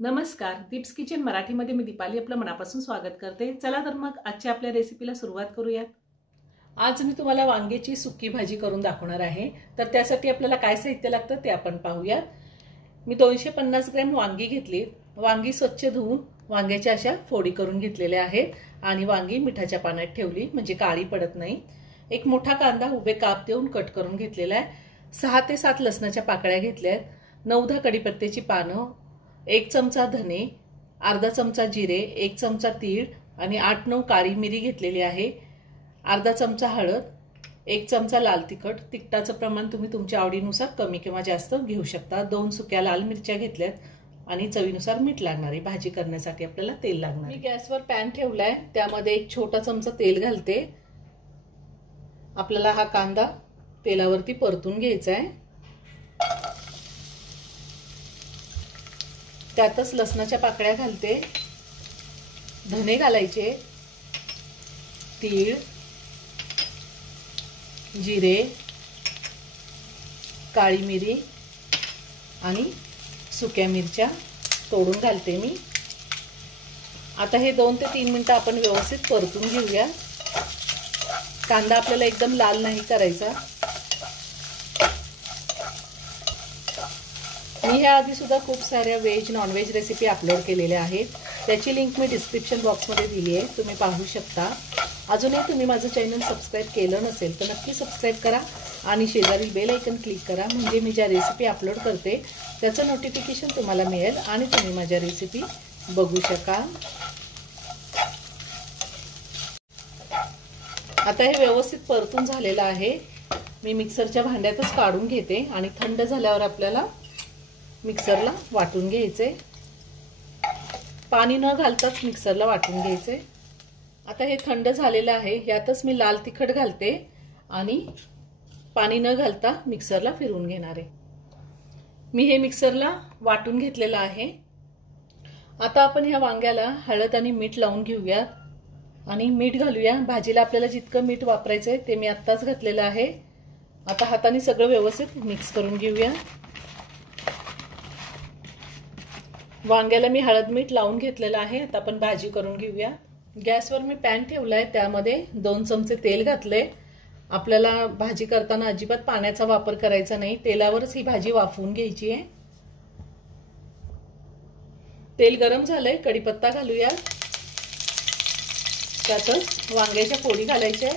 नमस्कार, दीप्स किचन मराठीमध्ये मी दीपाली आपलं मनापासून स्वागत करते। चला तर मग आजच्या आपल्या रेसिपीला सुरुवात करूयात। आज मी तुम्हाला वांग्याची सुकी भाजी करून दाखवणार आहे। तर त्यासाठी आपल्याला काय साहित्य लागतं ते आपण पाहूयात। मी 250 ग्रॅम वांगी घेतली। वांगी स्वच्छ धुवून वांग्याच्या अशा फोडी करून घेतलेल्या आहेत आणि वांगी मिठाच्या पाण्यात ठेवली म्हणजे काळी पडत नाही। एक मोठा कांदा उभे काप देऊन कट करून घेतलेला आहे। 6 ते 7 लसणाच्या पाकळ्या घेतल्या आहेत। 9-10 कढीपत्त्याची पानं, 1 चमचा धने, अर्धा चमचा जिरे, 1 चमचा तीळ आणि 8-9 काळी मिरी घेतलेली आहे। अर्धा चमचा हळद, 1 चमचा लाल तिखट। तिखटाचं प्रमाण तुम्ही तुमच्या आवडीनुसार कमी किंवा जास्त घेऊ शकता। 2 सुक्या लाल मिरच्या घेतल्यात आणि चवीनुसार मीठ लागणार आहे। भाजी करण्यासाठी आपल्याला तेल लागणार। मी गॅसवर पॅन ठेवलाय, त्यामध्ये 1 छोटा चमचा तेल घालते। आपल्याला हा कांदा तेलावरती परतून घ्यायचा आहे। त्यातच लसणाच्या पाकळ्या घालते, धने घालायचे, तीळ, जिरे, काळी मिरी आणि सुक्या मिरच्या तोडून घालते मी। आता हे 2 ते 3 मिनिटं आपण व्यवस्थित परतून घेऊया। कांदा आपल्याला एकदम लाल नाही करायचा। मी ह्या आधी सुद्धा खूप साऱ्या veg non veg recipe upload केलेल्या आहेत, त्याची लिंक मी डिस्क्रिप्शन बॉक्समध्ये दिली आहे, तुम्ही पाहू शकता। अजूनही तुम्ही माझं चॅनल सबस्क्राइब केलं नसेल तर नक्की सबस्क्राइब करा आणि शेजारील बेल आयकन क्लिक करा, म्हणजे मी ज्या रेसिपी अपलोड करते त्याचं नोटिफिकेशन तुम्हाला मिळेल आणि तुम्ही माझ्या रेसिपी बघू शकाल। आता हे व्यवस्थित परतून झालेलं आहे। मी मिक्सरच्या भांड्यातच काढून घेते आणि थंड झाल्यावर आपल्याला मिक्सरला वाटून घ्यायचे। पाणी न घालताच मिक्सरला वाटून घ्यायचे। आता हे थंड झालेलं आहे, यातच मी लाल तिखट घालते आणि पाणी न घालता मिक्सरला फिरवून घेणार आहे। मी हे मिक्सरला वाटून घेतलेलं आहे। आता आपण ह्या वांग्याला हळद आणि मीठ लावून घेऊया आणि मीठ घालूया। भाजीला आपल्याला जितकं मीठ वापरायचंय ते मी आत्ताच घातलेलं आहे। आता हाताने सगळं व्यवस्थित मिक्स करून घेऊया। वांग्याला मी हळद मीठ लावून घेतलेलं आहे। आता आपण भाजी करून घेऊया। गॅसवर मी पॅन ठेवलाय, त्यामध्ये 2 चमचे तेल घातले। आपल्याला भाजी करताना अजिबात पाण्याचा वापर करायचा नाही, तेलावरच ही भाजी वाफवून घ्यायची आहे। तेल गरम झालंय, कढीपत्ता घालूया। त्यातच वांग्याच्या फोडी घालायच्या।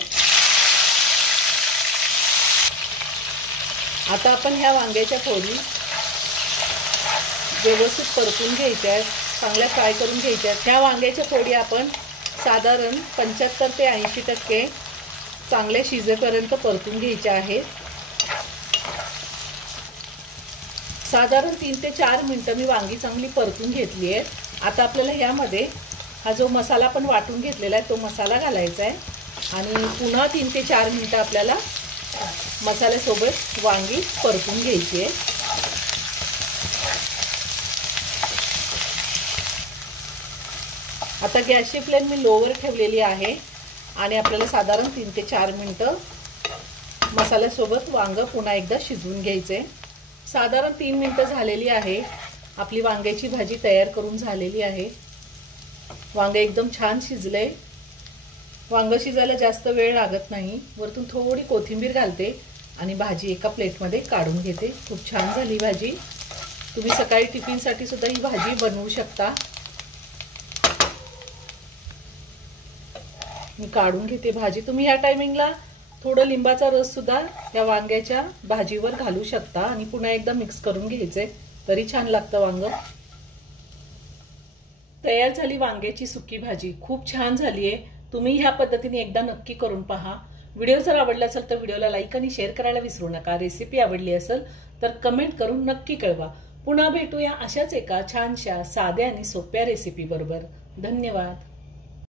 आता आपण ह्या वांग्याच्या फोडी व्यवस्थित परतून घ्यायच्या, चांगल्या फ्राय करून घ्यायच्या। ह्या वांग्याच्या फोडी आपण साधारण 75 ते 80% चांगल्या शिजेपर्यंत परतून घ्यायच्या आहेत। साधारण 3 ते 4 मिनिटं मी वांगी चांगली परतून घेतली आहे। आता आपल्याला ह्यामध्ये हा जो मसाला आपण वाटून घेतलेला आहे तो मसाला घालायचा आहे आणि पुन्हा 3 ते 4 मिनिटं आपल्याला मसाल्यासोबत वांगी परतून घ्यायची आहे। आता गॅसची फ्लेम मी लोवर ठेवलेली आहे आणि आपल्याला साधारण 3 ते 4 मिनिटं मसाल्यासोबत वांग पुन्हा एकदा शिजवून घ्यायचे। साधारण 3 मिनिटं झालेली आहे। आपली वांग्याची भाजी तयार करून झालेली आहे। वांग एकदम छान शिजले। वांग शिजायला जास्त वेळ लागत नाही। वरतून थोडी कोथिंबीर घालते आणि भाजी एका प्लेटमध्ये काढून घेते। खूप छान झाली भाजी। तुम्ही सकाळी टिफिनसाठी सुद्धा ही भाजी बनवू शकता। मी काढून घेते भाजी। तुम्ही या टायमिंगला थोडं लिंबाचा रस सुद्धा या वांग्याच्या भाजीवर घालू शकता आणि पुन्हा एकदा मिक्स करून घ्यायचे, तरी छान लागतं वांग। तयार झाली वांग्याची सुकी भाजी, खूप छान झाली आहे। तुम्ही ह्या पद्धतीने एकदा नक्की करून पहा। व्हिडिओ जर आवडला असेल तर व्हिडिओला लाईक आणि शेअर करायला विसरू नका। रेसिपी आवडली असेल तर कमेंट करून नक्की कळवा। पुन्हा भेटूया अशाच एका छानशा साध्या आणि सोप्या रेसिपी बरोबर। धन्यवाद।